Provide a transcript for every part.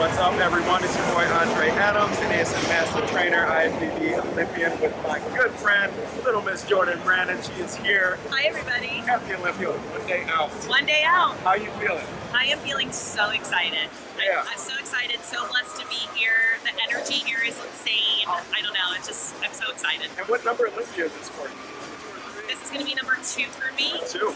What's up, everyone? It's your boy Andre Adams, an ASM Master Trainer, IFBB Olympian, with my good friend, little Miss Jordan Branon. She is here. Hi, everybody. Happy Olympia, 1 day out. 1 day out. How you feeling? I am feeling so excited. Yeah. I'm so excited, so blessed to be here. The energy here is insane. I don't know, I'm so excited. And what number Olympia is this for you? This is going to be number 2 for me. 2?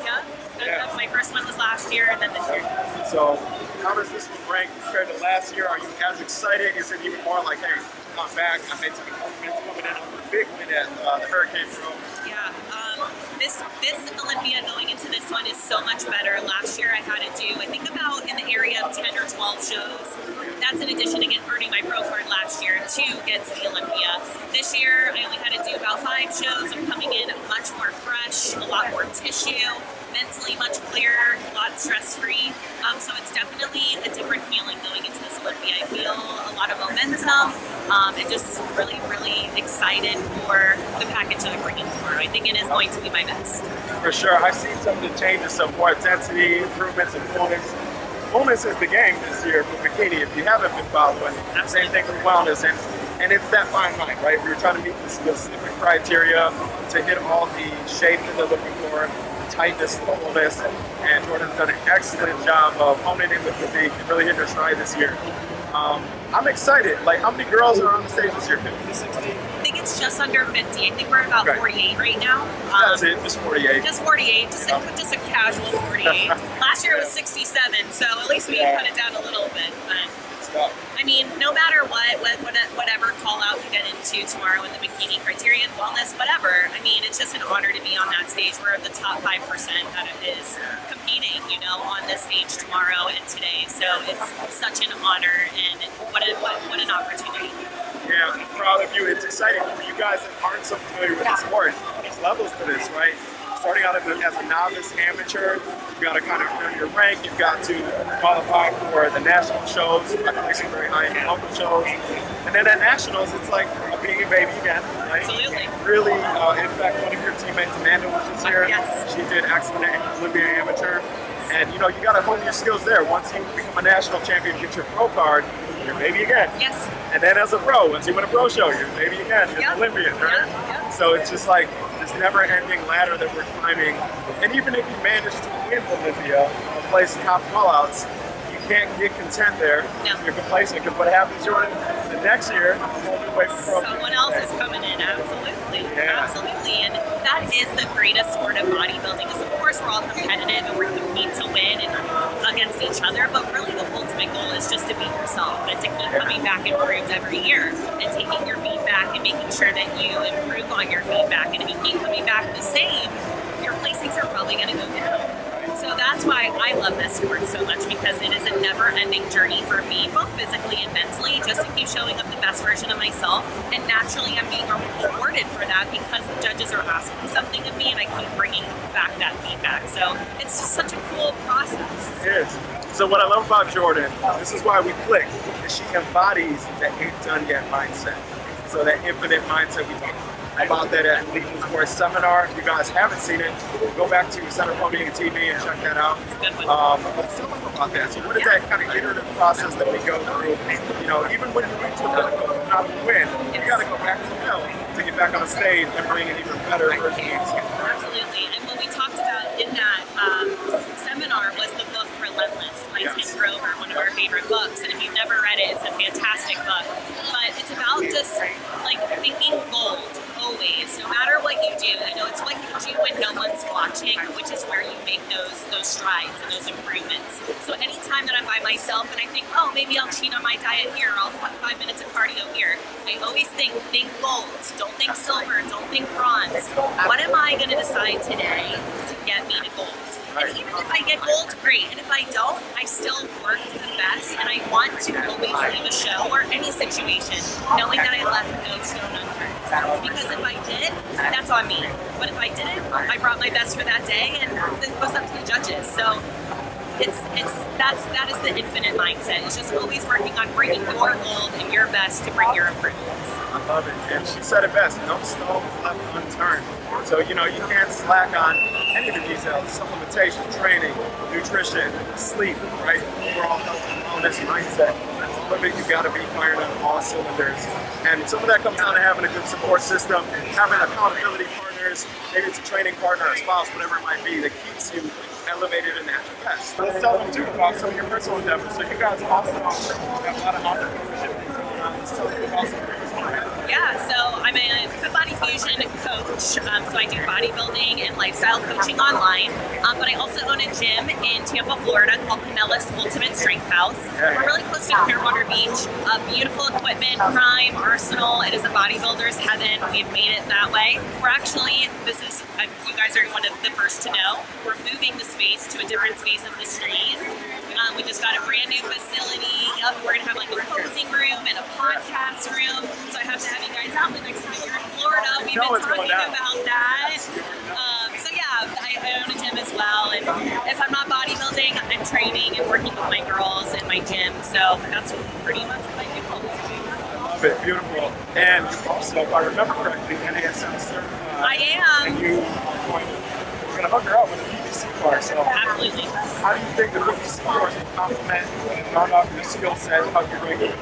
Yeah. My first one was last year, and then this year. So, how does this one rank compared to last year? Are you as excited? Is it even more like, hey, I'm back, I made some improvements coming in on the big win at the Hurricane Pro? Yeah, this Olympia going into this one is so much better. Last year I had to do, I think about in the area of 10 or 12 shows. That's in addition to earning my pro card last year to get to the Olympia. This year I only had to do about 5 shows. I'm coming in much more fresh, a lot more tissue, mentally much clearer, a lot stress-free. So it's definitely a different feeling going into this Olympia. I feel a lot of momentum and just really, really excited for the package that I'm bringing tomorrow. I think it is going to be my best. For sure. I've seen some of the changes, some more intensity, improvements, and fullness. Fullness is the game this year for bikini. If you haven't been following, same thing with wellness. And it's that fine line, right? We're trying to meet the specific criteria to hit all the shape that they're looking for, the tightness, the fullness. And Jordan's done an excellent job of honing in the physique and really hitting her stride this year. I'm excited. Like, how many girls are on the stage this year? 50 to 60? I think it's just under 50. I think we're about 48 right now. That's it, just 48. Just 48, just a casual 48. Last year it was 67, so at least we cut it down a little bit. But I mean, no matter whatever call out we get into tomorrow in the bikini criterion, wellness, whatever, I mean, it's just an honor to be on that stage. We're the top 5% that is competing, on this stage tomorrow and today. So it's such an honor, and what an opportunity. Yeah, I'm proud of you. It's exciting for you guys that aren't so familiar with the sport. There's levels to this, right? Starting out as a novice amateur, you've got to kind of earn your rank. You've got to qualify for the national shows, placing very high in the local shows. And then at nationals, it's like being a baby again, right? Absolutely. Really, in fact, one of your teammates, Amanda, was just here. Yes. She did excellent at Olympia Amateur. And, you got to hone your skills there. Once you become a national champion, get your pro card, you're maybe again. Yes. And then as a pro, once you win a pro show, you're maybe again, you're an Olympian, right? Yep. So it's just like this never-ending ladder that we're climbing. And even if you manage to win Olympia, place top callouts, you can't get content there. No. You're complacent, because what happens, Jordan, the next year, someone else is coming in, absolutely. Yeah. Absolutely. And that is the greatest sport of bodybuilding, is of course we're all competitive and we're competing to win and against each other, but really the ultimate goal is just to be yourself and to keep coming back improved every year and taking your feedback and making sure that you improve on your feedback. And if you keep coming back the same, your placings are probably going to go down. So that's why I love this sport so much, because it is a never-ending journey for me, both physically and mentally, just to keep showing up the best version of myself. And naturally, I'm being rewarded for that because the judges are asking something of me, and I keep bringing back that feedback. So it's just such a cool process. It is. So what I love about Jordan, this is why we click, is she embodies the ain't done yet mindset. So that infinite mindset we talk about that at Legion Sports Seminar. If you guys haven't seen it, go back to Center Podium TV and check that out. Let's tell them about that. So what is that kind of iterative process that we go through? Even when you reach out to win, you got to go back to hell to get back on stage and bring an even better version of yourself. Absolutely. And what we talked about in that seminar was the book Relentless by Tim Grover, one of our favorite books. And if you've never read it, it's a fantastic book. But it's about just like thinking gold. Always, no matter what you do. It's what you do when no one's watching, which is where you make those strides and those improvements. So anytime that I'm by myself and I think, oh, maybe I'll cheat on my diet here, or I'll put 5 minutes of cardio here, I always think gold. Don't think silver. Don't think bronze. What am I going to decide today to get me to gold? And even if I get gold, great. And if I don't, I still work the best. And I want to always leave a show or any situation knowing that I left no stone unturned. Because if I did, that's on me. But if I didn't, I brought my best for that day, and it goes up to the judges. So that is the infinite mindset. It's just always working on bringing your gold and your best to bring your improvements. I love it. And she said it best, no stone left unturned. So, you can't slack on any of the details, supplementation, training, nutrition, sleep, right? Overall health and wellness mindset. That's the limit. You got to be firing on all cylinders. And some of that comes down to having a good support system, having accountability partners, maybe it's a training partner, a spouse, whatever it might be, that keeps you elevated and at your best. Let's tell them too about some of your personal endeavors. So you guys also have a lot of entrepreneurship things going on. Let's tell them about some of your personal endeavors. Yeah, so I'm a Fit Body Fusion coach. So I do bodybuilding and lifestyle coaching online. But I also own a gym in Tampa, Florida called Pinellas Ultimate Strength House. We're really close to Clearwater Beach. Beautiful equipment, prime, arsenal. It is a bodybuilder's heaven. We've made it that way. We're actually, you guys are one of the first to know, we're moving the space to a different space of the street. We just got a brand new facility. We're going to have like a posing room and a podcast room. So I have to have you guys out the next time you're in Florida. We've been talking about that. So yeah, I own a gym as well. And if I'm not bodybuilding, I'm training and working with my girls in my gym. So that's pretty much what I do. I love it. Beautiful. And you also, if I remember correctly, NASM certified. I am. And you're going to hook her up with a PVC bar. So absolutely. How do you think the PVC bars will complement and round out your skill set? How you're going to give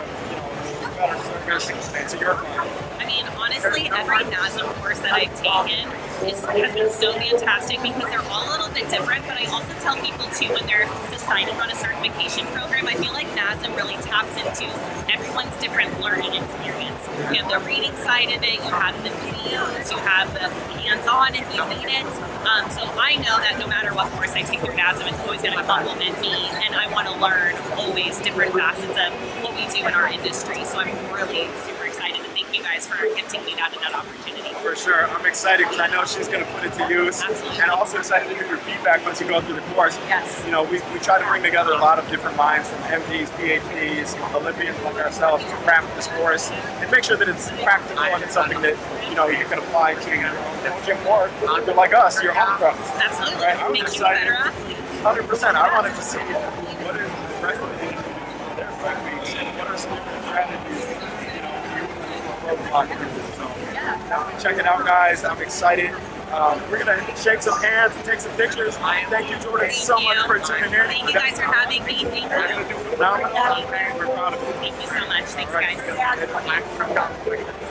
better service to your clients? I mean, honestly, every NASM course that I've taken has been so fantastic because they're all a little bit different, but I also tell people too when they're deciding on a certification program, I feel like NASM really taps into everyone's different learning experience. You have the reading side of it, you have the videos, you have the hands-on if you need it. So I know that no matter what course I take through NASM, it's always going to complement me, and I want to learn always different facets of what we do in our industry. So I'm really super excited, and thank you guys for giving me that opportunity. For sure. I'm excited because I know she's going to put it to use. Absolutely. And also excited to hear your feedback once you go through the course. Yes. We try to bring together a lot of different minds from MDs, PhDs, Olympians like ourselves to craft this course and make sure that it's practical and it's something that you can apply to your own gym or if you're like us, your own growth. Absolutely. Right? I was Make excited. you a better athlete. 100%. I wanted to see what is the rest of the industry doing their 5 weeks and what are some different strategies So definitely check it out, guys. I'm excited. We're going to shake some hands and take some pictures. Thank you, Jordan, so much for tuning in. Thank you guys for having me. Thank We're going to do phenomenal. We're proud of you. Thank you so much. Thanks, guys.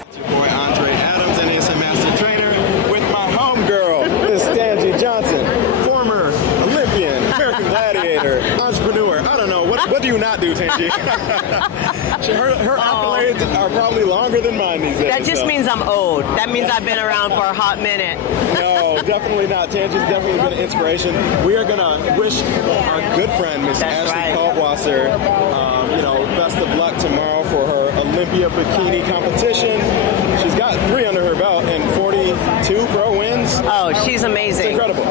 It's your boy Andre Adams, NASM Master Trainer, with my homegirl, Miss Tanji Johnson, former Olympian, American Gladiator, entrepreneur. I don't know. What do you not do, Tanji? her accolades are probably longer than mine these days. That just means I'm old. That means I've been around for a hot minute. No, definitely not. Tanji's definitely been an inspiration. We are going to wish our good friend, Ms. Ashley Kaltwasser, best of luck tomorrow for her Olympia Bikini competition. She's got 3 under her belt and 42 pro wins. Oh, she's amazing. It's incredible.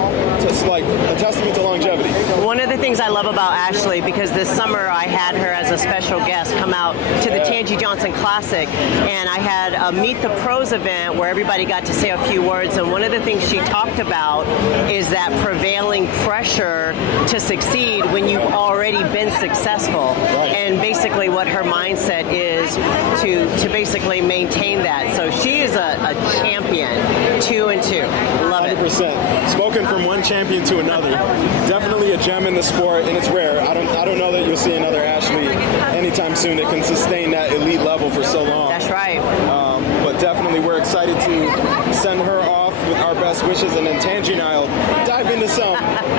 It's like a testament to longevity. One of the things I love about Ashley, because this summer I had her as a special guest come out to the Tanji Johnson Classic, and I had a Meet the Pros event where everybody got to say a few words, and one of the things she talked about is that prevailing pressure to succeed when you've already been successful. Right. And basically what her mindset is to basically maintain that. So she is a champion, 2 and 2. Love it. 100%. Spoken from one champion to another. Definitely a gem in the sport, and it's rare. I don't know that you'll see another Ashley anytime soon that can sustain that elite level for so long. That's right. But definitely we're excited to send her off with our best wishes, and then Tanji and I'll dive into some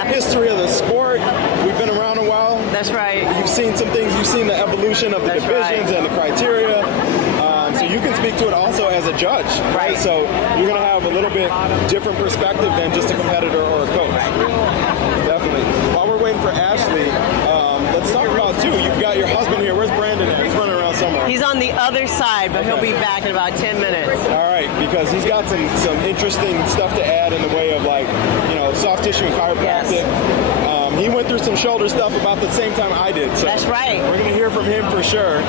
history of the sport. We've been around a while. That's right. You've seen some things. You've seen the evolution of the divisions and the criteria. So you can speak to it also as a judge, right? So you're going to have a little bit different perspective than just a competitor or a coach. Definitely. While we're waiting for Ashley, let's talk about too. You've got your husband here. Where's Brandon at? He's running around somewhere. He's on the other side, but he'll be back in about 10 minutes. All right, because he's got some interesting stuff to add in the way of soft tissue and chiropractic. Yes. He went through some shoulder stuff about the same time I did. So that's right. We're going to hear from him for sure.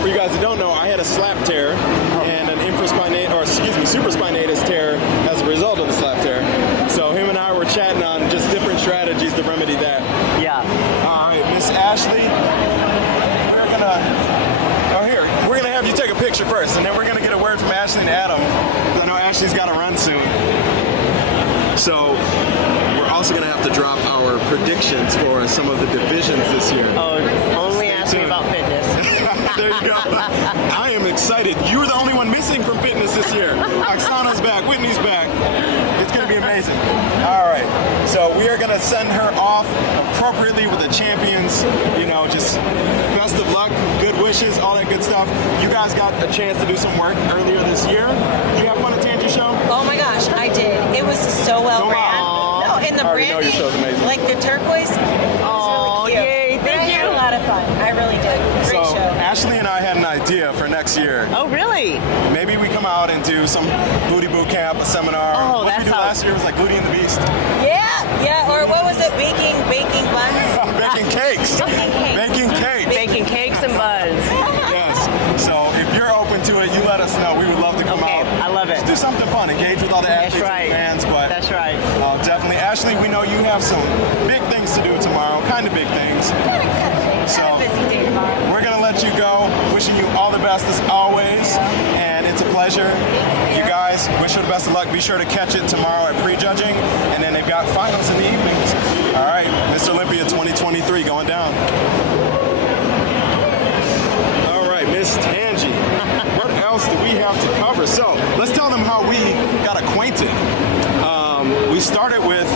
For you guys that don't know, I had a slap tear and an supraspinatus tear as a result of the slap tear. So him and I were chatting on just different strategies to remedy that. Yeah. Miss Ashley. We're gonna have you take a picture first, and then we're gonna get a word from Ashley and Adam. I know Ashley's got to run soon. So we're also gonna have to drop our predictions for some of the divisions this year. Oh, only ask me about fitness. There you go. I am excited. You were the only one missing from fitness this year. Oksana's back. Whitney's back. It's going to be amazing. All right. So we are going to send her off appropriately with the champions. You know, just best of luck, good wishes, all that good stuff. You guys got a chance to do some work earlier this year. Did you have fun at Tanji show? Oh my gosh, I did. It was so well ran. No, and the already know branding, your show's amazing. like the turquoise. Oh, yay! Thank you. I had a lot of fun. I really did. Great So show. Ashley and I had an idea for next year. Oh, really? Maybe we come out and do some booty boot camp, a seminar. Oh, what that we did sounds- last year was like Booty and the Beast. Yeah. Or what was it? Baking buns. Baking cakes. Baking cakes. Baking cakes. Baking cakes and buns. Yes. So if you're open to it, you let us know. We would love to come Okay, out. I love it. Just do something fun. Engage with all the That's athletes right. and fans. But That's right. definitely, Ashley, we know you have some big things to do tomorrow. Kind of big things. So Got a busy day tomorrow. we're gonna let you go. Wishing you all the best as always, and it's a pleasure. You guys, wish you the best of luck. Be sure to catch it tomorrow at prejudging, and then they've got finals in the evenings. All right, Mr. Olympia 2023 going down. All right, Miss Tanji, what else do we have to cover? So let's tell them how we got acquainted. We started with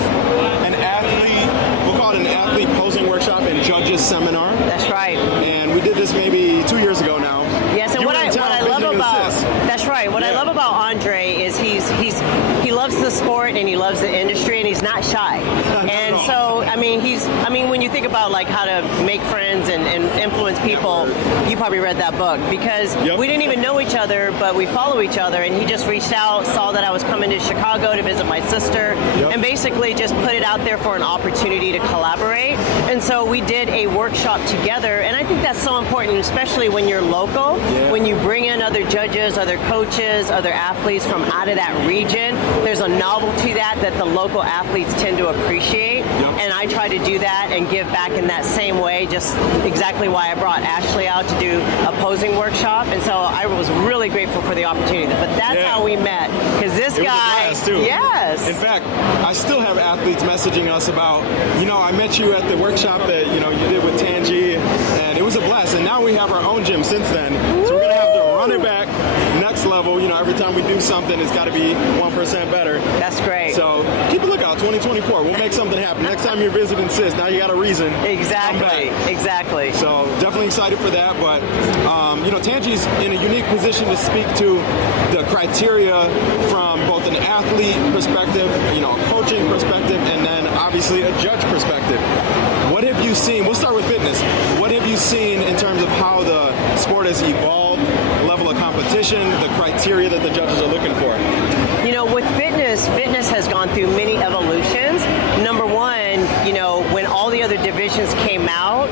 an athlete, we'll call it an athlete posing workshop and judges seminar. That's right. And we did this maybe 2 years ago now. Yes, and You what were I in town love visiting about assist. that's right. What I Yeah. love about Andre is he loves the sport and he loves the industry and he's not shy. Not at And all. so I mean when you think about like how to make friends and influence people, you probably read that book because Yep. we didn't even know each other, but we follow each other. And he just reached out, saw that I was coming to Chicago to visit my sister, Yep. and basically just put it out there for an opportunity to collaborate. And so we did a workshop together, and I think that's so important, especially when you're local, Yeah. when you bring in other judges, other coaches, other athletes from out of that region. There's a novelty that the local athletes tend to appreciate, and I try to do that and give back in that same way, just exactly why I brought Ashley out to do a posing workshop. And so I was really grateful for the opportunity. But that's Yeah. how we met, because this It was a guy, blast, too. yes. In fact, I still have athletes messaging us about, I met you at the workshop that, you did with Tanji, and it was a blast. And now we have our own gym since then. So we're going to have to run it back next level. Every time we do something, it's got to be 1% better. That's great. So keep a lookout, 2024. We'll make something happen. Next time you're visiting Sis, now you got a reason. Exactly. Come back. Exactly. So definitely excited for that, but Tanji's in a unique position to speak to the criteria from both an athlete perspective, a coaching perspective, and then obviously a judge perspective. What have you seen? We'll start with fitness. What have you seen in terms of how the sport has evolved, level of competition, the criteria that the judges are looking for? With fitness has gone through many evolutions. Number one, when all the other divisions came out,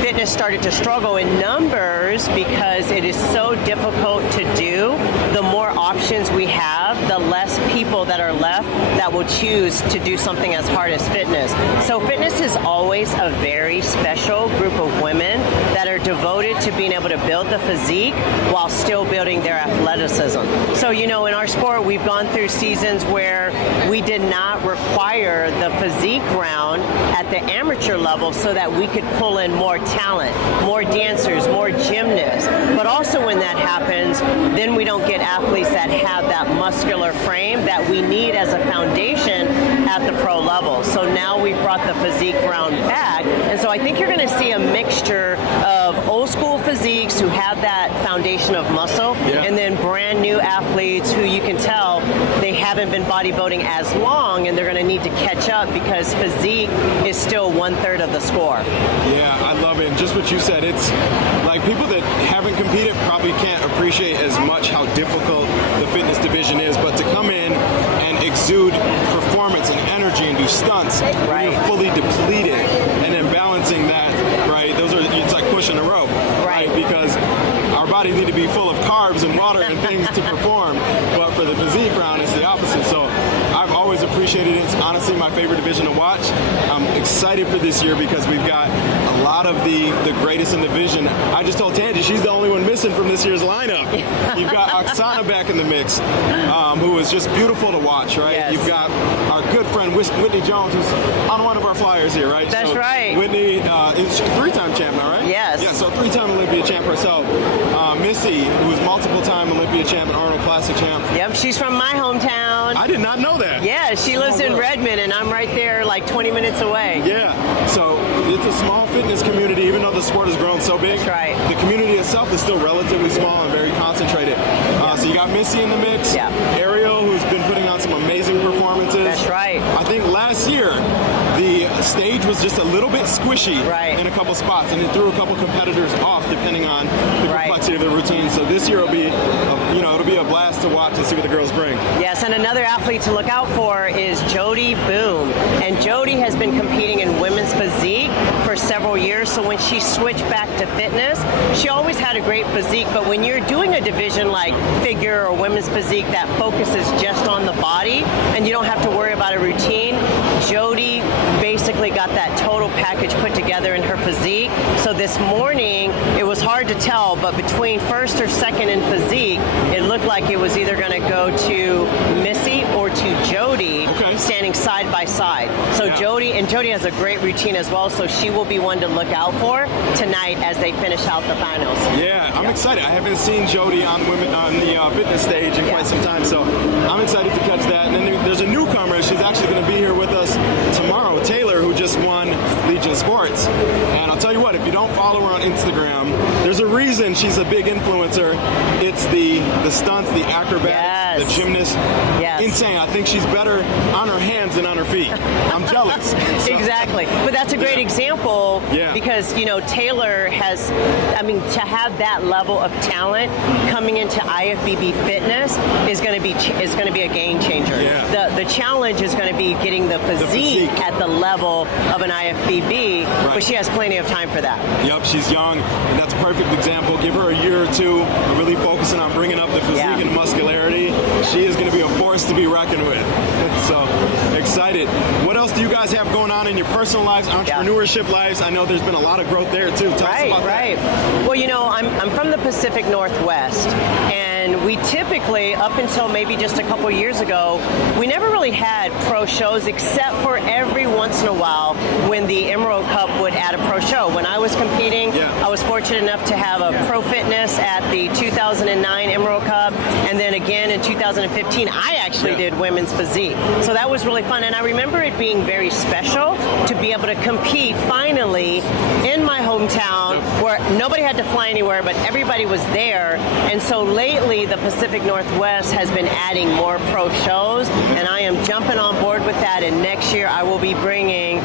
fitness started to struggle in numbers because it is so difficult to do. The more options we have, the less people that are left that will choose to do something as hard as fitness. So fitness is always a very special group of women that are devoted to being able to build the physique while still building their athleticism. So, in our sport, we've gone through seasons where we did not require the physique round at the amateur level so that we could pull in more talent, more dancers, more gymnasts. But also when that happens, then we don't get athletes that have that muscular frame that we need as a foundation at the pro level. So now we've brought the physique round back. And so I think you're going to see a mixture of old school physiques who have that foundation of muscle, and then brand new athletes who you can tell they haven't been bodybuilding as long, and they're going to need to catch up because physique is still 1/3 of the score. Yeah, I love it. And just what you said, it's like people that haven't competed probably can't appreciate as much how difficult the fitness division is, but to come in and exude performance and energy and do stunts when you're fully depleted and then balance balancing that, right? It's like pushing a rope, right? Because our bodies need to be full of carbs and water and things to perform, but for the physique round, it's the opposite. So I've always appreciated it. It's honestly my favorite division to watch. I'm excited for this year because we've got a lot of the greatest in the division. I just told Tanji she's the only one missing from this year's lineup. You've got Oksana back in the mix, who is just beautiful to watch, right? Yes. You've got our good friend Whitney Jones, who's on one of our flyers here, right? That's right. Whitney is a 3-time champ now, right? Yes. Yeah, so 3-time Olympia champ herself. Missy, who's multiple-time Olympia champ and Arnold Classic champ. Yep, she's from my hometown. I did not know that. Yeah, she lives in Redmond, and I'm right there like 20 minutes away. Yeah, so it's a small fitness community, even though the sport has grown so big. That's right. The community itself is still relatively small and very concentrated. So you got Missy in the mix. Yeah. Ariel, who's been putting on some amazing performances. That's right. I think last year, the stage was just a little bit squishy in a couple spots, and it threw a couple competitors off depending on the complexity of the routine. So this year will be, it'll be a blast to watch and see what the girls bring. Yes, and another athlete to look out for is Jody Boom. And Jody has been competing in women's physique for several years. So when she switched back to fitness, she always had a great physique. But when you're doing a division like figure or women's physique that focuses just on the body and you don't have to worry about a routine, Jody basically got that total package put together in her physique. So this morning, it was hard to tell, but between first or second in physique, it looked like it was either going to go to Missy or to Jody, standing side by side. So Jody has a great routine as well, so she will be one to look out for tonight as they finish out the finals. Yeah, I'm excited. I haven't seen Jody on the fitness stage in quite some time, so I'm excited to catch that. And then there's a newcomer. She's actually going to be here with us tomorrow, Taylor, who just won Legion Sports. And I'll tell you what, if you don't follow her on Instagram, there's a reason she's a big influencer. It's the stunts, the acrobatics, the gymnast. Insane. I think she's better on her hands than on her feet. I'm jealous. So. Exactly. But that's a great example because, Taylor has, to have that level of talent coming into IFBB fitness is going to be a game changer. The challenge is going to be getting the physique at the level of an IFBB, but she has plenty of time for that. Yep, she's young, and that's a perfect example. Give her a year or two of really focusing on bringing up the physique and muscularity. She is going to be a force to be reckoned with. So excited. What else do you guys have going on in your personal lives, entrepreneurship lives? I know there's been a lot of growth there too. Tell us about that. Well, I'm from the Pacific Northwest, and we typically, up until maybe just a couple years ago, we never really had pro shows except for every once in a while when the Emerald Cup would add a pro show. When I was competing, I was fortunate enough to have a pro fitness at the 2009 Emerald Cup, and then again in 2015, I actually did women's physique. So that was really fun, and I remember it being very special to be able to compete finally in my hometown where nobody had to fly anywhere, but everybody was there. And so lately, the Pacific Northwest has been adding more pro shows, and I am jumping on board with that. And next year, I will be bringing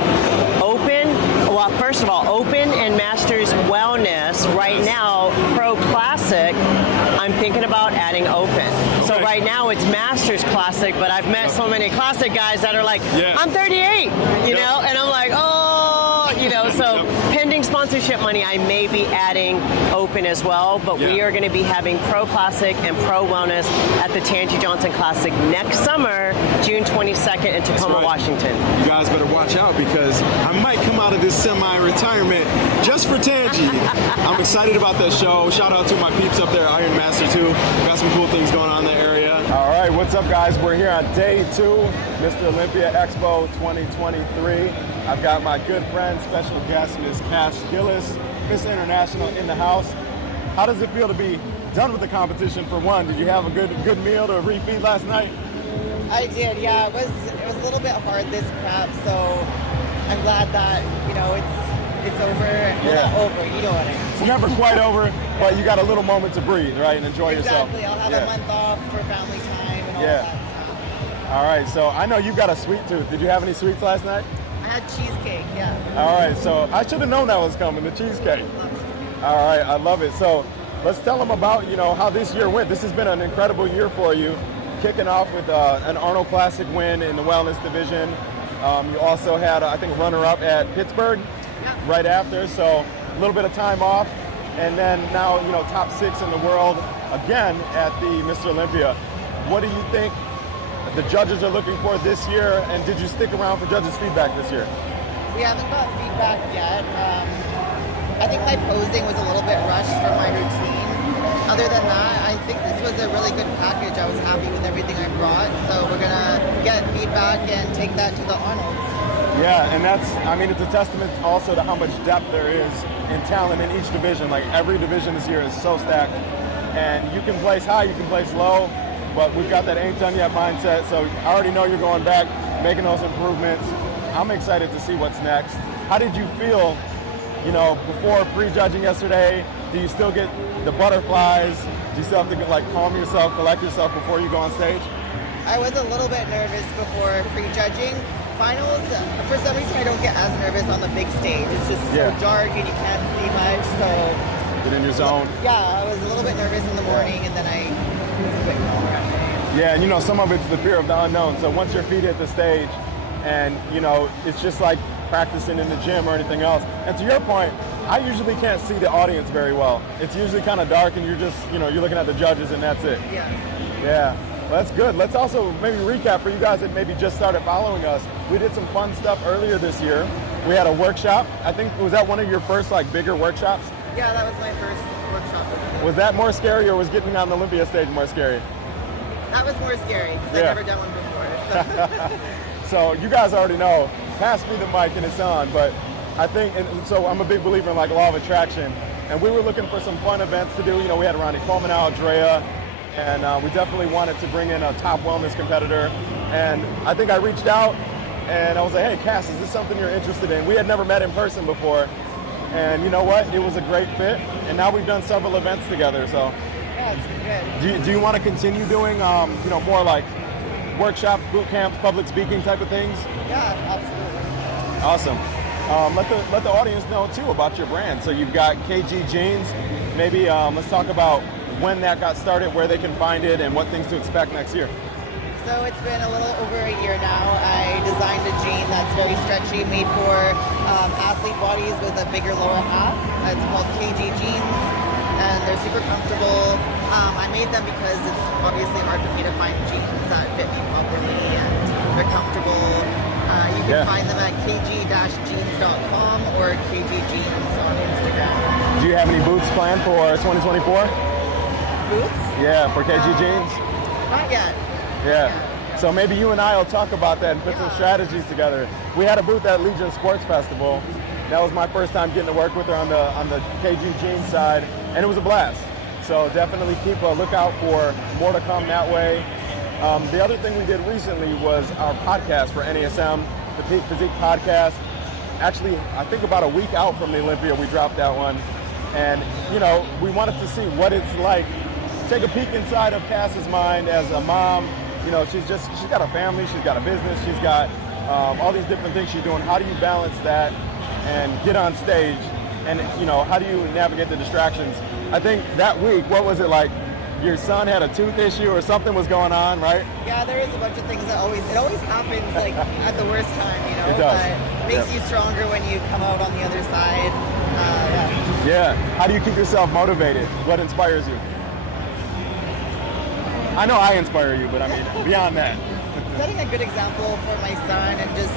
first of all, Open and Masters Wellness. Right now, Pro Classic, I'm thinking about adding Open. So right now, it's Masters Classic, but I've met so many Classic guys that are like, I'm 38, and I'm like, so pending sponsorship money, I may be adding Open as well, but we are going to be having Pro Classic and Pro Wellness at the Tanji Johnson Classic next summer, June 22nd in Tacoma, Washington. You guys better watch out because I might come out of this semi-retirement just for Tanji. I'm excited about that show. Shout out to my peeps up there, Iron Master too. Got some cool things going on in the area. All right, what's up guys? We're here on day 2, Mr. Olympia Expo 2023. I've got my good friend, special guest, Ms. Kass Gillis, Ms.International in the house. How does it feel to be done with the competition for one? Did you have a good meal to refeed last night? I did, yeah. It was a little bit hard, this prep, so I'm glad that, it's over. Well, not over, you know what I mean. It's never quite over, but you got a little moment to breathe, right, and enjoy yourself. Exactly. I'll have a month off for family time and all that. All right, so I know you've got a sweet tooth. Did you have any sweets last night? I had cheesecake, All right, so I should have known that was coming, the cheesecake. All right, I love it. So let's tell them about, how this year went. This has been an incredible year for you, kicking off with an Arnold Classic win in the wellness division. You also had, I think, a runner-up at Pittsburgh. right after. So a little bit of time off, and then now, you know, top 6 in the world again at the Mr. Olympia. What do you think the judges are looking for this year, and did you stick around for judges' feedback this year? We haven't got feedback yet. I think my posing was a little bit rushed for my routine. Other than that, I think this was a really good package. I was happy with everything I brought. So we're gonna get feedback and take that to the Arnolds. Yeah, and that's, I mean, it's a testament also to how much depth there is in talent in each division. Like, every division this year is so stacked. And you can place high, you can place low, but we've got that ain't done yet mindset. So I already know you're going back, making those improvements. I'm excited to see what's next. How did you feel, you know, before pre-judging yesterday? Do you still get the butterflies? Do you still have to, like, calm yourself, collect yourself before you go on stage? I was a little bit nervous before pre-judging. Finals, for some reason I don't get as nervous on the big stage. It's just so dark and you can't see much, so... Get in your zone. Yeah, I was a little bit nervous in the morning, and then I was a bit calmer. Yeah, and you know, some of it's the fear of the unknown. So once your feet hit the stage, and you know, it's just like practicing in the gym or anything else. And to your point, I usually can't see the audience very well. It's usually kind of dark, and you're just, you know, you're looking at the judges, and that's it. Yeah. Well, that's good. Let's also maybe recap for you guys that maybe just started following us. We did some fun stuff earlier this year. We had a workshop. I think, was that one of your first, like, bigger workshops? Yeah, that was my first workshop. Was that more scary, or was getting on the Olympia stage more scary? That was more scary, because I've never done one before. So. So you guys already know, pass me the mic and it's on. But I think, and so I'm a big believer in, like, law of attraction. And we were looking for some fun events to do. You know, we had Ronnie Coleman out, Drea, and we definitely wanted to bring in a top wellness competitor. And I think I reached out, and I was like, hey, Kass, is this something you're interested in? We had never met in person before. And you know what? It was a great fit. And now we've done several events together. So yeah, it's been good. Do you want to continue doing, you know, more like workshops, boot camps, public speaking type of things? Yeah, absolutely. Awesome. Let the audience know too about your brand. So you've got KG Jeans. Maybe let's talk about when that got started, where they can find it, and what things to expect next year. So it's been a little over a year now. I designed a jean that's very stretchy, made for athlete bodies with a bigger lower half. It's called KG Jeans, and they're super comfortable. I made them because it's obviously hard for me to find jeans that fit me properly and they're comfortable. You can find them at kg-jeans.com or KG Jeans on Instagram. Do you have any boots planned for 2024? Boots? Yeah, for KG Jeans? Not yet. Yeah. So maybe you and I will talk about that and put some strategies together. We had a booth at Legion Sports Festival. That was my first time getting to work with her on the KG Jeans side, and it was a blast. So definitely keep a lookout for more to come that way. The other thing we did recently was our podcast for NASM, the Physique Podcast. Actually, I think about a week out from the Olympia, we dropped that one. And, you know, we wanted to see what it's like. Take a peek inside of Kass's mind as a mom. You know, she's got a family, she's got a business, she's got all these different things she's doing. How do you balance that and get on stage? And, you know, how do you navigate the distractions? I think that week, what was it like? Your son had a tooth issue or something was going on, right? Yeah, there is a bunch of things that always happens, like, at the worst time, you know? It does. But it makes you stronger when you come out on the other side. Yeah. How do you keep yourself motivated? What inspires you? I know I inspire you, but I mean, beyond that. Setting a good example for my son and just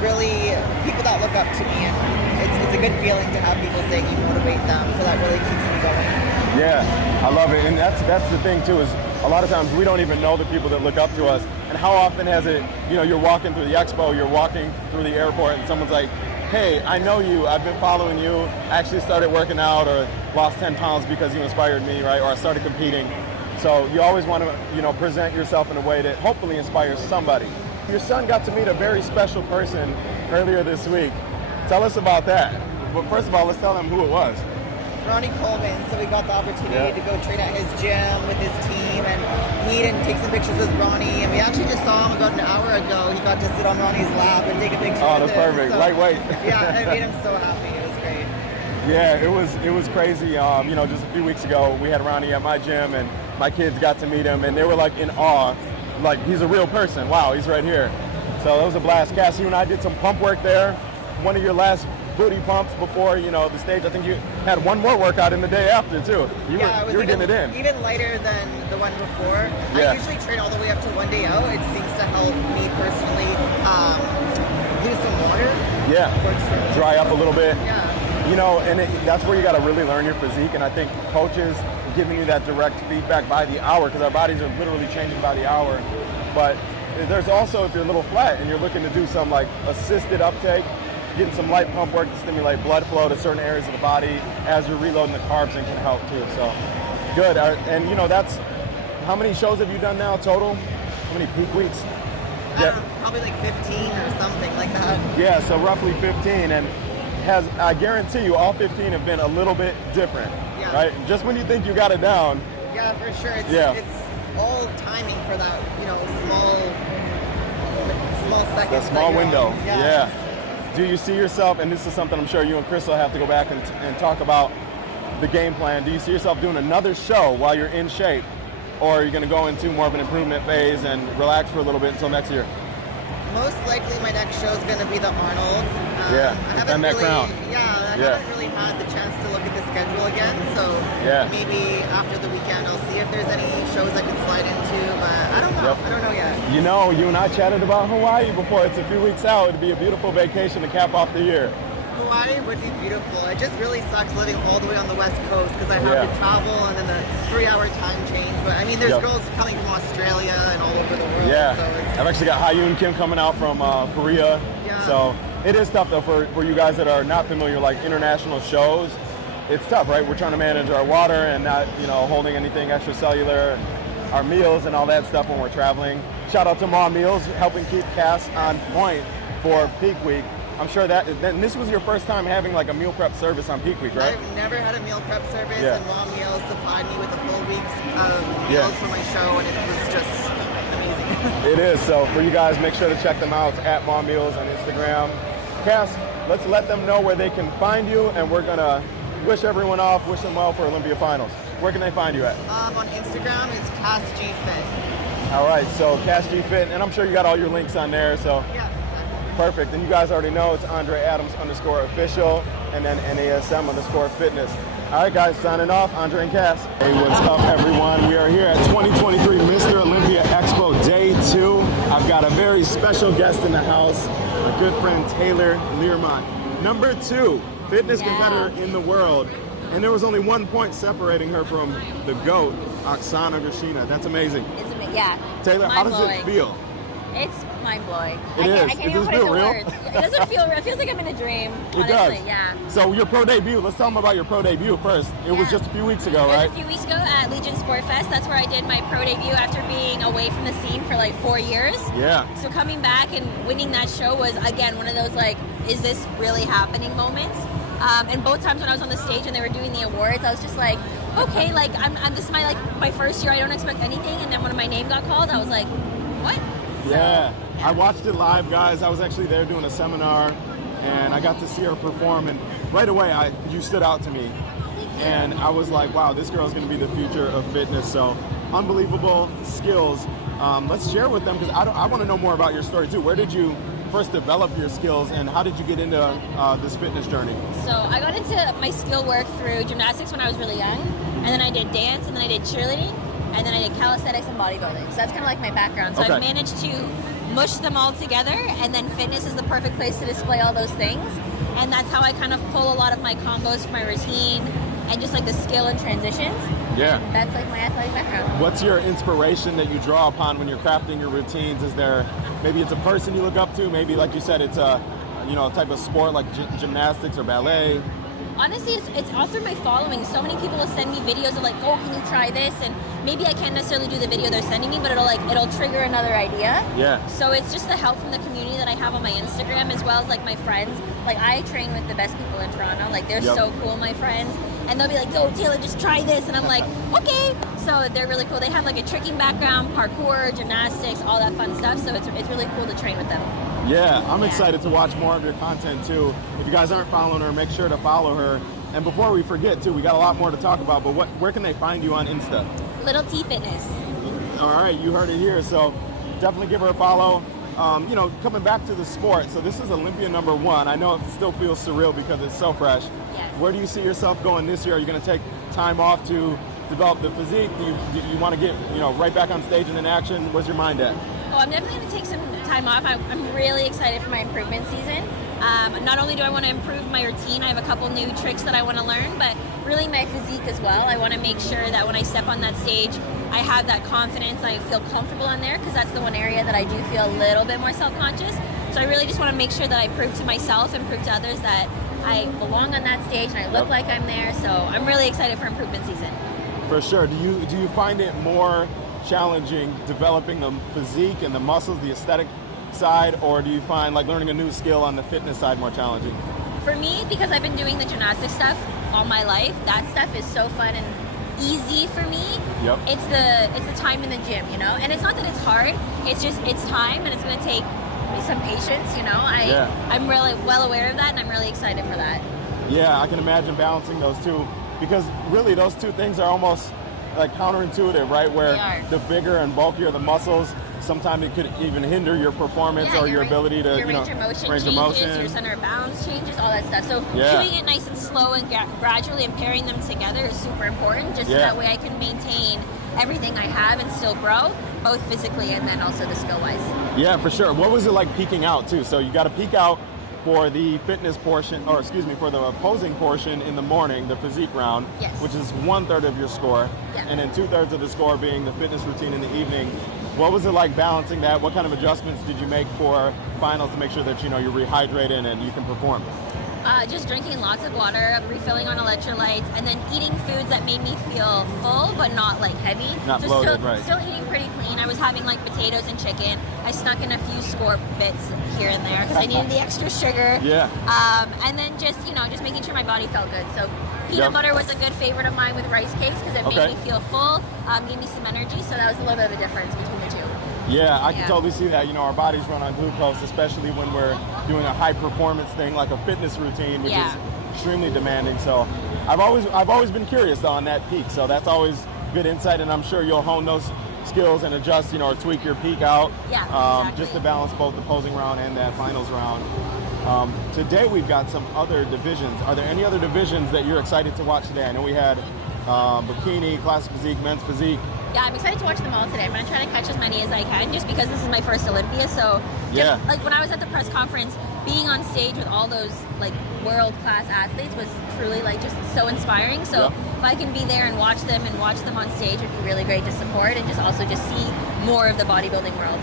really people that look up to me, and it's a good feeling to have people saying you motivate them, so that really keeps me going. Yeah, I love it, and that's the thing too, is a lot of times we don't even know the people that look up to us, and how often has it, you know, you're walking through the expo, you're walking through the airport, and someone's like, hey, I know you, I've been following you, I actually started working out or lost 10 pounds because you inspired me, right, or I started competing. So you always want to, you know, present yourself in a way that hopefully inspires somebody. Your son got to meet a very special person earlier this week. Tell us about that. But first of all, let's tell them who it was. Ronnie Coleman. So we got the opportunity to go train at his gym with his team and meet and take some pictures with Ronnie. And we actually just saw him about an hour ago. He got to sit on Ronnie's lap and take a picture with him. Oh, that's perfect. So, Lightweight. Yeah, it made him so happy. It was great. Yeah, it was crazy. You know, just a few weeks ago, we had Ronnie at my gym, and my kids got to meet him, and they were like in awe. Like, he's a real person. Wow, he's right here. So it was a blast. Kass, you and I did some pump work there. One of your last booty pumps before, you know, the stage. I think you had one more workout in the day after too. You were getting it in. Even lighter than the one before. Yeah. I usually train all the way up to one day out. It seems to help me personally lose some water. Yeah. Dry up a little bit. Yeah. You know, and that's where you got to really learn your physique. And I think coaches giving you that direct feedback by the hour, because our bodies are literally changing by the hour. But there's also, if you're a little flat and you're looking to do some like assisted uptake, getting some light pump work to stimulate blood flow to certain areas of the body as you're reloading the carbs and can help too. So good. And you know, that's, how many shows have you done now total? How many peak weeks? Probably like 15 or something like that. Yeah, so roughly 15, and I guarantee you all 15 have been a little bit different, right? Just when you think you got it down. Yeah, for sure. It's all timing for that, you know, small seconds. The small window, yeah. Do you see yourself, and this is something I'm sure you and Chris will have to go back and talk about the game plan. Do you see yourself doing another show while you're in shape? Or are you going to go into more of an improvement phase and relax for a little bit until next year? Most likely my next show is going to be the Arnold. I haven't really had the chance to look at the schedule again, so maybe after the weekend I'll see if there's any shows I can slide into, but I don't know. I don't know yet. You know, you and I chatted about Hawaii before. It's a few weeks out. It'd be a beautiful vacation to cap off the year. Hawaii would be beautiful. It just really sucks living all the way on the West Coast because I have to travel and then the 3-hour time change. But I mean, there's girls coming from Australia and all over the world. Yeah, so I've actually got Hyun Kim coming out from Korea. Yeah. So it is tough though for you guys that are not familiar, like international shows. It's tough, right? We're trying to manage our water and not, you know, holding anything extracellular, our meals and all that stuff when we're traveling. Shout out to Mom Meals, helping keep Kass on point for peak week. I'm sure this was your first time having like a meal prep service on peak week, right? I've never had a meal prep service, and Mom Meals supplied me with a full week's meals for my show, and it was just amazing. It is. So for you guys, make sure to check them out. It's at Mom Meals on Instagram. Kass, let's let them know where they can find you, and we're gonna wish them well for Olympia Finals. Where can they find you at? On Instagram, it's Kass G Fit. All right, so Kass G Fit, and I'm sure you got all your links on there. So. Yeah. Perfect. And you guys already know it's Andre Adams_official and then NASM_fitness. All right, guys, signing off. Andre and Kass. Hey, what's up, everyone? We are here at 2023 Mr. Olympia Expo Day 2. I've got a very special guest in the house, my good friend Taylor Learmont. Number 2 fitness competitor in the world. And there was only 1 point separating her from the GOAT, Oksana Grishina. That's amazing. Yeah. Taylor, how does it feel? It's mind-blowing. It is. I can't even put it into words. It doesn't feel real. It feels like I'm in a dream, honestly. It does. Yeah. So your pro debut, let's tell them about your pro debut first. It was just a few weeks ago, right? It was a few weeks ago at Legion Sport Fest. That's where I did my pro debut after being away from the scene for like 4 years. Yeah. So coming back and winning that show was, again, one of those like, is this really happening moments? And both times when I was on the stage and they were doing the awards, I was just like, okay, like this is my first year. I don't expect anything. And then when my name got called, I was like, what? Yeah. I watched it live, guys. I was actually there doing a seminar, and I got to see her perform, and right away, you stood out to me. And I was like, wow, this girl's going to be the future of fitness. So unbelievable skills. Let's share with them, because I want to know more about your story, too. Where did you first develop your skills, and how did you get into this fitness journey? So I got into my skill work through gymnastics when I was really young, and then I did dance, and then I did cheerleading, and then I did calisthenics and bodybuilding. So that's kind of like my background. So I've managed to mush them all together, and then fitness is the perfect place to display all those things. And that's how I kind of pull a lot of my combos for my routine and just like the skill and transitions. Yeah. That's like my athletic background. What's your inspiration that you draw upon when you're crafting your routines? Is there, maybe it's a person you look up to, maybe like you said, it's a type of sport like gymnastics or ballet? Honestly, it's all through my following. So many people will send me videos of like, oh, can you try this? And maybe I can't necessarily do the video they're sending me, but it'll trigger another idea. Yeah. So it's just the help from the community that I have on my Instagram, as well as like my friends. Like I train with the best people in Toronto. Like they're so cool, my friends. And they'll be like, yo, Taylor, just try this. And I'm like, okay. So they're really cool. They have like a tricking background, parkour, gymnastics, all that fun stuff. So it's really cool to train with them. Yeah, I'm excited to watch more of your content too. If you guys aren't following her, make sure to follow her. And before we forget too, we got a lot more to talk about, but where can they find you on Insta? Little T Fitness. All right, you heard it here. So definitely give her a follow. you know, coming back to the sport, so this is Olympia #1. I know it still feels surreal because it's so fresh. Yes. Where do you see yourself going this year? Are you going to take time off to develop the physique? Do you want to get, you know, right back on stage and in action? Where's your mind at? Oh, I'm definitely going to take some time off. I'm really excited for my improvement season. Not only do I want to improve my routine, I have a couple new tricks that I want to learn, but really my physique as well. I want to make sure that when I step on that stage, I have that confidence, I feel comfortable on there, because that's the one area that I do feel a little bit more self-conscious. So I really just want to make sure that I prove to myself and prove to others that I belong on that stage and I look like I'm there. So I'm really excited for improvement season. For sure. Do you find it more challenging developing the physique and the muscles, the aesthetic side, or do you find like learning a new skill on the fitness side more challenging? For me, because I've been doing the gymnastics stuff all my life, that stuff is so fun and easy for me. Yep. It's the time in the gym, you know, and it's not that it's hard. It's just it's time, and it's going to take some patience, you know. I'm really well aware of that, and I'm really excited for that. Yeah, I can imagine balancing those two, because really those two things are almost like counterintuitive, right? Where the bigger and bulkier the muscles, sometimes it could even hinder your performance or your ability to, your range of motion changes, your center of balance changes, all that stuff. So doing it nice and slow and gradually and pairing them together is super important, just so that way I can maintain everything I have and still grow, both physically and then also the skill-wise. Yeah, for sure. What was it like peaking out too? So you got to peak out for the fitness portion, or excuse me, for the opposing portion in the morning, the physique round, which is 1/3 of your score, and then 2/3 of the score being the fitness routine in the evening. What was it like balancing that? What kind of adjustments did you make for finals to make sure that, you know, you're rehydrated and you can perform? Just drinking lots of water, refilling on electrolytes, and then eating foods that made me feel full but not like heavy. Not bloated, right. Still eating pretty clean. I was having like potatoes and chicken. I snuck in a few score bits here and there because I needed the extra sugar. And then just, you know, just making sure my body felt good. So peanut butter was a good favorite of mine with rice cakes because it made me feel full, gave me some energy. So that was a little bit of a difference between the two. Yeah, I can totally see that. You know, our bodies run on glucose, especially when we're doing a high performance thing like a fitness routine, which is extremely demanding. So I've always been curious though on that peak. So that's always good insight, and I'm sure you'll hone those skills and adjust, you know, or tweak your peak out just to balance both the posing round and that finals round. Today we've got some other divisions. Are there any other divisions that you're excited to watch today? I know we had bikini, classic physique, men's physique. Yeah, I'm excited to watch them all today. I'm going to try to catch as many as I can just because this is my first Olympia. So just, like when I was at the press conference, being on stage with all those like world-class athletes was truly like just so inspiring. So if I can be there and watch them on stage, it would be really great to support and just also just see more of the bodybuilding world.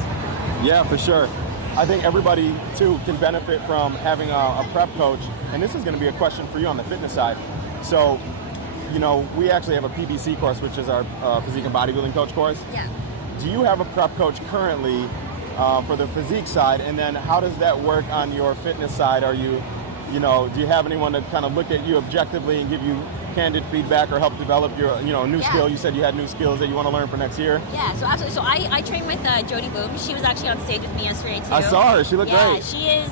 Yeah, for sure. I think everybody too can benefit from having a prep coach. And this is going to be a question for you on the fitness side. So, you know, we actually have a PBC course, which is our physique and bodybuilding coach course. Yeah. Do you have a prep coach currently for the physique side? And then how does that work on your fitness side? Are you, you know, do you have anyone to kind of look at you objectively and give you candid feedback or help develop your, you know, new skill? You said you had new skills that you want to learn for next year. Yeah, so absolutely. So I train with Jody Boom. She was actually on stage with me yesterday too. I saw her. She looked great. Yeah, she is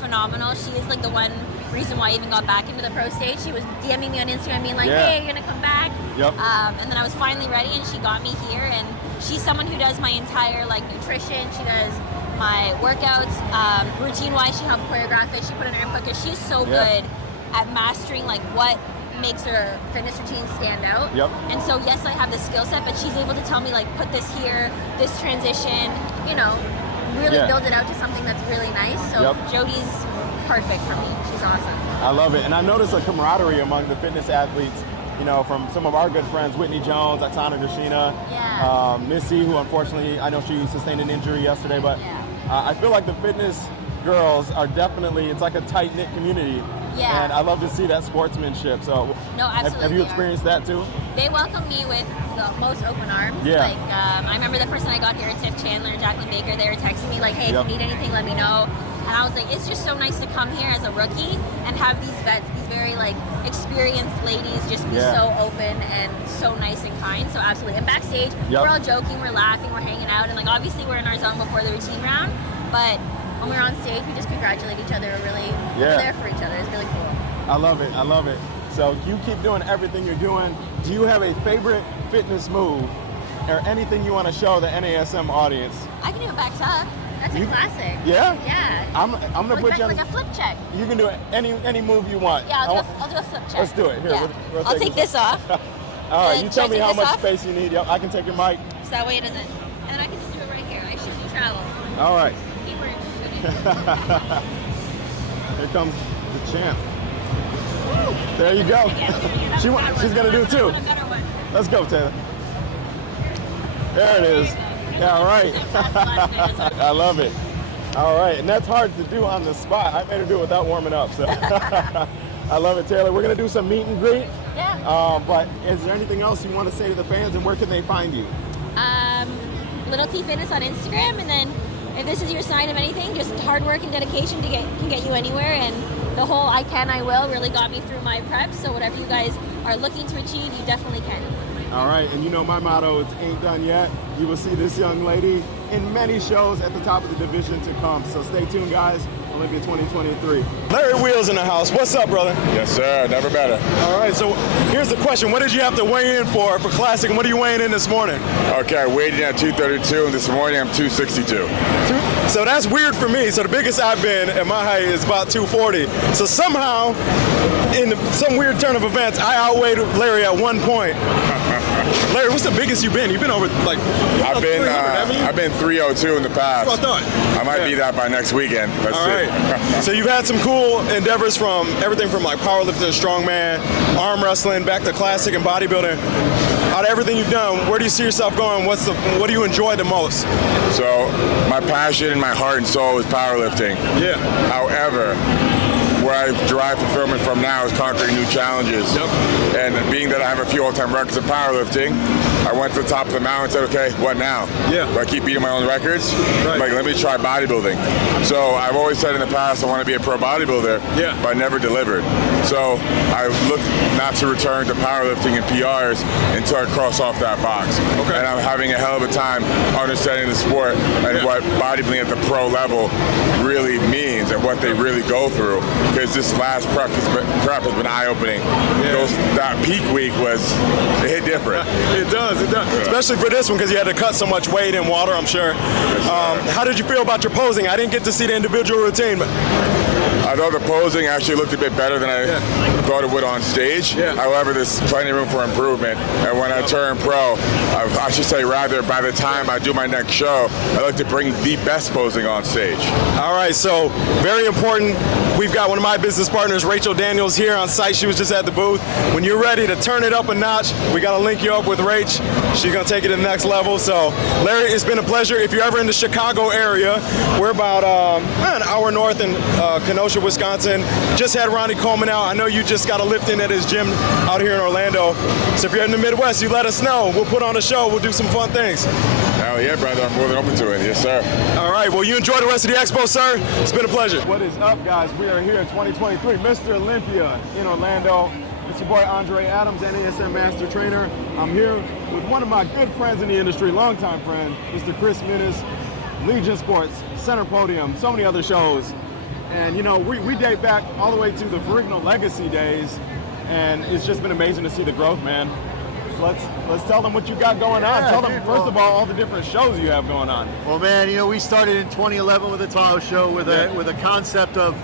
phenomenal. She is like the one reason why I even got back into the pro stage. She was DMing me on Instagram being like, hey, you're gonna come back. And then I was finally ready and she got me here, and she's someone who does my entire like nutrition. She does my workouts, routine wise she helped choreograph it. She put in her input because she's so good at mastering like what makes her fitness routine stand out. And so yes, I have the skill set, but she's able to tell me like put this here, this transition, you know, really build it out to something that's really nice. So Jody's perfect for me. She's awesome. I love it. And I noticed a camaraderie among the fitness athletes, you know, from some of our good friends, Whitney Jones, Oksana Grishina, Missy, who unfortunately, I know she sustained an injury yesterday, but I feel like the fitness girls are definitely, it's like a tight-knit community. And I love to see that sportsmanship. So no, absolutely. Have you experienced that too? They welcome me with the most open arms. Like, I remember the first time I got here, Tiff Chandler and Jacqueline Baker, they were texting me like, hey, if you need anything, let me know. And I was like, it's just so nice to come here as a rookie and have these vets, these very like experienced ladies just be so open and so nice and kind. So absolutely. And backstage, we're all joking, we're laughing, we're hanging out, and like obviously we're in our zone before the routine round, but when we're on stage, we just congratulate each other. We're really we're there for each other. It's really cool. I love it. I love it. So you keep doing everything you're doing. Do you have a favorite fitness move or anything you want to show the NASM audience? I can do a back tuck. That's a classic. Yeah? Yeah. I'm gonna put you on like a flip check. You can do any move you want. Yeah, I'll do a flip check. Let's do it. Here, Yeah. we'll I'll take this off. All right, you tell me how much off? space you need. Yep, I can take your mic. So that way it doesn't. And then I can just do it right here. I shouldn't travel. All right. Keyword Here comes the champ. There you go. She's gonna do it too. Let's go, Taylor. There it is. Yeah, all right. I love it. All right, and that's hard to do on the spot. I made her do it without warming up, so. I love it, Taylor. We're gonna do some meet and greet. Yeah. But is there anything else you want to say to the fans, and where can they find you? Little T Fitness on Instagram, and then if this is your sign of anything, just hard work and dedication can get you anywhere. And the whole I can, I will really got me through my prep. So whatever you guys are looking to achieve, you definitely can. All right, and you know my motto is ain't done yet. You will see this young lady in many shows at the top of the division to come. So stay tuned, guys. Olympia 2023. Larry Wheels in the house. What's up, brother? Yes, sir. Never better. All right, so here's the question. What did you have to weigh in for Classic, and what are you weighing in this morning? Okay, I weighed in at 232, and this morning I'm 262. So that's weird for me. So the biggest I've been at my height is about 240. So somehow, in some weird turn of events, I outweighed Larry at one point. Larry, what's the biggest you've been? You've been over like I've been 302 in the past. That's what I thought. I might be that by next weekend. Let's All see. right. So you've had some cool endeavors from everything from like powerlifting, strongman, arm wrestling, back to classic and bodybuilding. Out of everything you've done, where do you see yourself going? What do you enjoy the most? So my passion and my heart and soul is powerlifting. Yeah. However, where I derive fulfillment from now is conquering new challenges. Yep. And being that I have a few all-time records of powerlifting, I went to the top of the mountain and said, okay, what now? Yeah. Do I keep beating my own records? Right. Like, let me try bodybuilding. So I've always said in the past I want to be a pro bodybuilder, Yeah. but I never delivered. So I look not to return to powerlifting and PRs until I cross off that box. Okay. And I'm having a hell of a time understanding the sport and what bodybuilding at the pro level really means and what they really go through. Because this last prep has been eye-opening. Yeah. That peak week it hit different. It does. Especially for this one because you had to cut so much weight in water, I'm sure. How did you feel about your posing? I didn't get to see the individual routine, but I thought the posing actually looked a bit better than I thought it would on stage. Yeah. However, there's plenty of room for improvement. And when I turn pro, I should say rather, by the time I do my next show, I like to bring the best posing on stage. all right, so very important. We've got one of my business partners, Rachel Daniels, here on site. She was just at the booth. When you're ready to turn it up a notch, we got to link you up with Rach. She's going to take it to the next level. So, Larry, it's been a pleasure. If you're ever in the Chicago area, we're about an hour north in Kenosha, Wisconsin. Just had Ronnie Coleman out. I know you just got a lift in at his gym out here in Orlando. So if you're in the Midwest, you let us know. We'll put on a show. We'll do some fun things. Hell yeah, brother. I'm more than open to it. Yes, sir. All right. Well, you enjoy the rest of the expo, sir. It's been a pleasure. What is up, guys? We are here in 2023, Mr. Olympia in Orlando. It's your boy Andre Adams, NASM Master Trainer. I'm here with one of my good friends in the industry, longtime friend, Mr. Chris Muniz, Legion Sports, Center Podium, so many other shows. And you know, we date back all the way to the Ferrigno Legacy days, and it's just been amazing to see the growth, man. Let's tell them what you got going on. Tell them, first of all the different shows you have going on. Well, man, you know, we started in 2011 with the Tahoe show with a concept of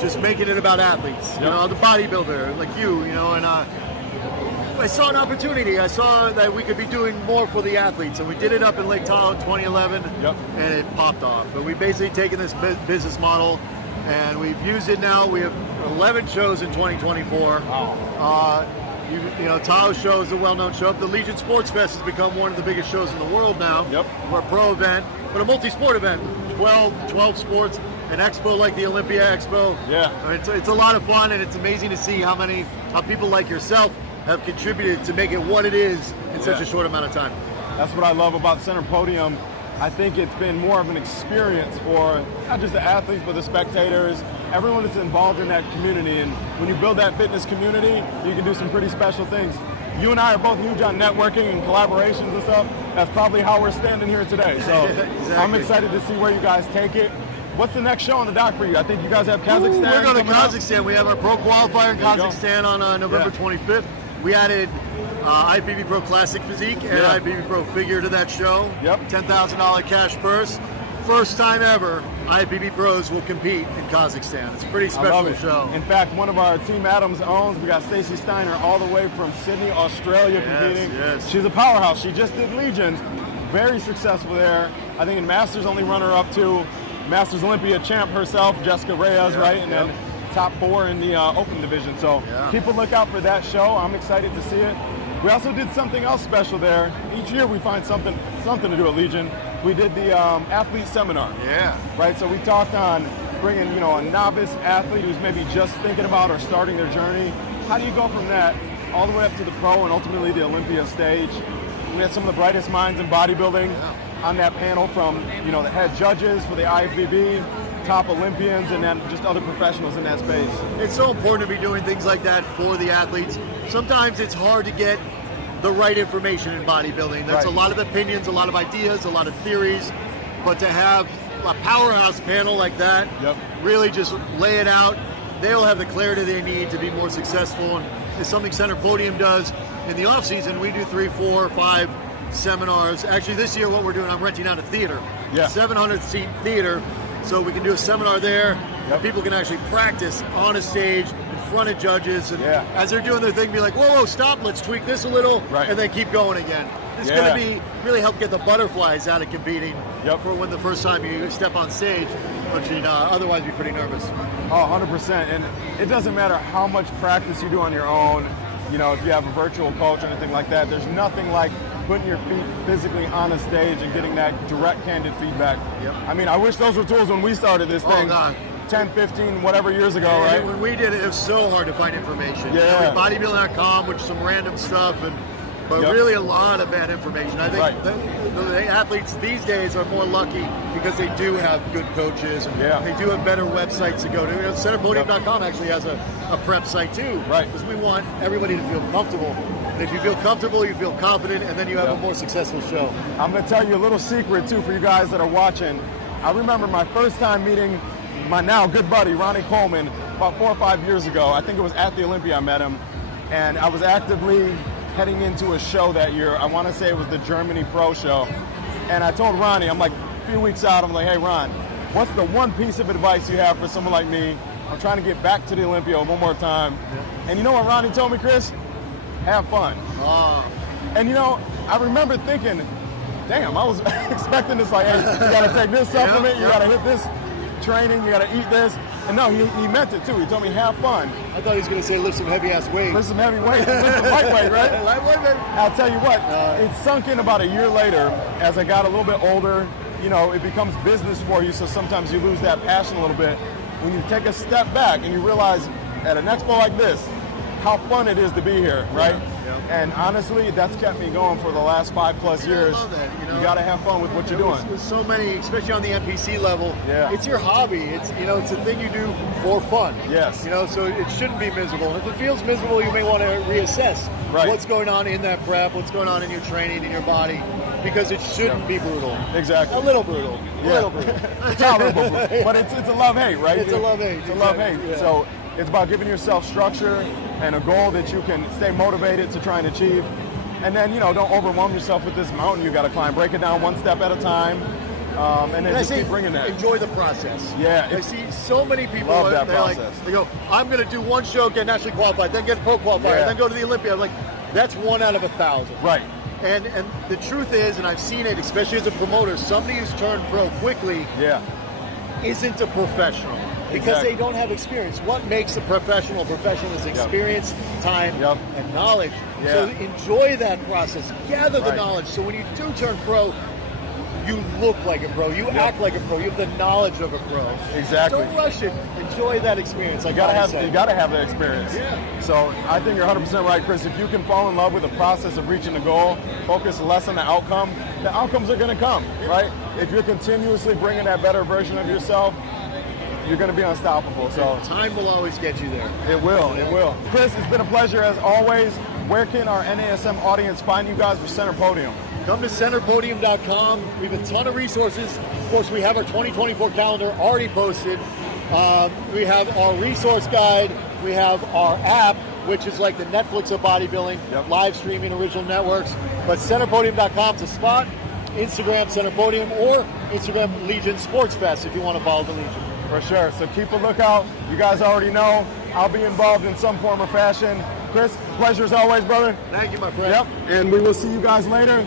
just making it about athletes, you know, the bodybuilder like you know, and I saw an opportunity. I saw that we could be doing more for the athletes, and we did it up in Lake Tahoe in 2011, and it popped off. But we've basically taken this business model, and we've used it now. We have 11 shows in 2024. Wow. You know, Tahoe show is a well-known show. The Legion Sports Fest has become one of the biggest shows in the world now. Yep. We're a pro event, but a multi-sport event. 12 sports, an expo like the Olympia Expo. Yeah. I mean, it's a lot of fun, and it's amazing to see how people like yourself have contributed to make it what it is in such a short amount of time. That's what I love about Center Podium. I think it's been more of an experience for not just the athletes, but the spectators, everyone that's involved in that community. And when you build that fitness community, you can do some pretty special things. You and I are both huge on networking and collaborations and stuff. That's probably how we're standing here today. So Exactly. I'm excited to see where you guys take it. What's the next show on the dock for you? I think you guys have Kazakhstan. We're going to coming up. Kazakhstan. We have our pro qualifier in Kazakhstan on November 25th. We added IFBB Pro Classic Physique and IFBB Pro Figure to that show. Yep. $10,000 cash purse. first time ever, IFBB pros will compete in Kazakhstan. It's a pretty special show. In fact, one of our Team Adams owns, we got Stacey Steiner all the way from Sydney, Australia competing. Yes. She's a powerhouse. She just did Legion. Very successful there. I think in Masters only runner-up to Masters Olympia champ herself, Jessica Reyes, right? And then top 4 in the open division. So people look out for that show. I'm excited to see it. We also did something else special there. Each year we find something to do at Legion. We did the athlete seminar. Yeah. Right, so we talked on bringing, a novice athlete who's maybe just thinking about or starting their journey. How do you go from that all the way up to the pro and ultimately the Olympia stage? We had some of the brightest minds in bodybuilding on that panel from, the head judges for the IFBB, top Olympians, and then just other professionals in that space. It's so important to be doing things like that for the athletes. Sometimes it's hard to get the right information in bodybuilding. There's a lot of opinions, a lot of ideas, a lot of theories, but to have a powerhouse panel like that, really just lay it out, they'll have the clarity they need to be more successful. And it's something Center Podium does. In the off season, we do 3, 4, 5 seminars. Actually, this year what we're doing, I'm renting out a theater, 700-seat theater, so we can do a seminar there. People can actually practice on a stage in front of judges, and as they're doing their thing, be like, whoa, stop, let's tweak this a little, and then keep going again. It's going to be really help get the butterflies out of competing for when the first time you step on stage, but otherwise be pretty nervous. Oh, 100%. And it doesn't matter how much practice you do on your own, if you have a virtual coach or anything like that, there's nothing like putting your feet physically on a stage and getting that direct, candid feedback. I mean, I wish those were tools when we started this thing 10, 15, whatever years ago, right? When we did it, it was so hard to find information. Bodybuilding.com, which is some random stuff, but really a lot of bad information. I think the athletes these days are more lucky because they do have good coaches, and they do have better websites to go to. Centerpodium.com actually has a prep site too, because we want everybody to feel comfortable. And if you feel comfortable, you feel confident, and then you have a more successful show. I'm going to tell you a little secret too for you guys that are watching. I remember my first time meeting my now good buddy, Ronnie Coleman, about 4 or 5 years ago. I think it was at the Olympia I met him, and I was actively heading into a show that year. I want to say it was the Germany Pro Show. And I told Ronnie, I'm like a few weeks out, I'm like, hey Ron, what's the one piece of advice you have for someone like me? I'm trying to get back to the Olympia one more time. And you know what Ronnie told me, Chris? Have fun. And I remember thinking, damn, I was expecting this, like, hey, you gotta take this supplement, you gotta hit this training, you gotta eat this. And no, he meant it too. He told me have fun. I thought he was gonna say lift some heavy ass weights. Lift some heavy weights, lift some lightweight, right? Lightweight, baby. I'll tell you what, it sunk in about a year later as I got a little bit older. It becomes business for you, so sometimes you lose that passion a little bit. When you take a step back and you realize at an expo like this, how fun it is to be here, right? And honestly, that's kept me going for the last 5+ years. I love that. You gotta have fun with what you're doing. With so many, especially on the NPC level, it's your hobby. It's it's a thing you do for fun. Yes. So it shouldn't be miserable. And if it feels miserable, you may want to reassess what's going on in that prep, what's going on in your training, in your body, because it shouldn't be brutal. Exactly. A little brutal. A little brutal. Tolerable, but it's a love-hate, right? It's a love-hate. It's a love-hate. Yeah. So it's about giving yourself structure and a goal that you can stay motivated to try and achieve. And then, don't overwhelm yourself with this mountain you got to climb. Break it down one step at a time, and then just keep bringing that. Enjoy the process. Yeah. I see so many people. Love that process. They go, I'm going to do one show, get nationally qualified, then get pro qualified, then go to the Olympia. I'm like, that's 1 out of 1,000. Right. And the truth is, and I've seen it, especially as a promoter, somebody who's turned pro quickly isn't a professional. Because they don't have experience. What makes a professional is experience, time, and knowledge. So enjoy that process. Gather the knowledge. So when you do turn pro, you look like a pro. You act like a pro. You have the knowledge of a pro. Exactly. Don't rush it. Enjoy that experience. You gotta have that experience. Yeah. So I think you're 100% right, Chris. If you can fall in love with the process of reaching the goal, focus less on the outcomes are gonna come, right? If you're continuously bringing that better version of yourself, you're going to be unstoppable. So time will always get you there. It will. Chris, it's been a pleasure as always. Where can our NASM audience find you guys for Center Podium? Come to centerpodium.com. We have a ton of resources. Of course, we have our 2024 calendar already posted. We have our resource guide. We have our app, which is like the Netflix of bodybuilding, live streaming original networks. But centerpodium.com is a spot. Instagram Center Podium or Instagram Legion Sports Fest if you want to follow the Legion. For sure. So keep a lookout. You guys already know I'll be involved in some form or fashion. Chris, pleasure as always, brother. Thank you, my friend. Yep. And we will see you guys later.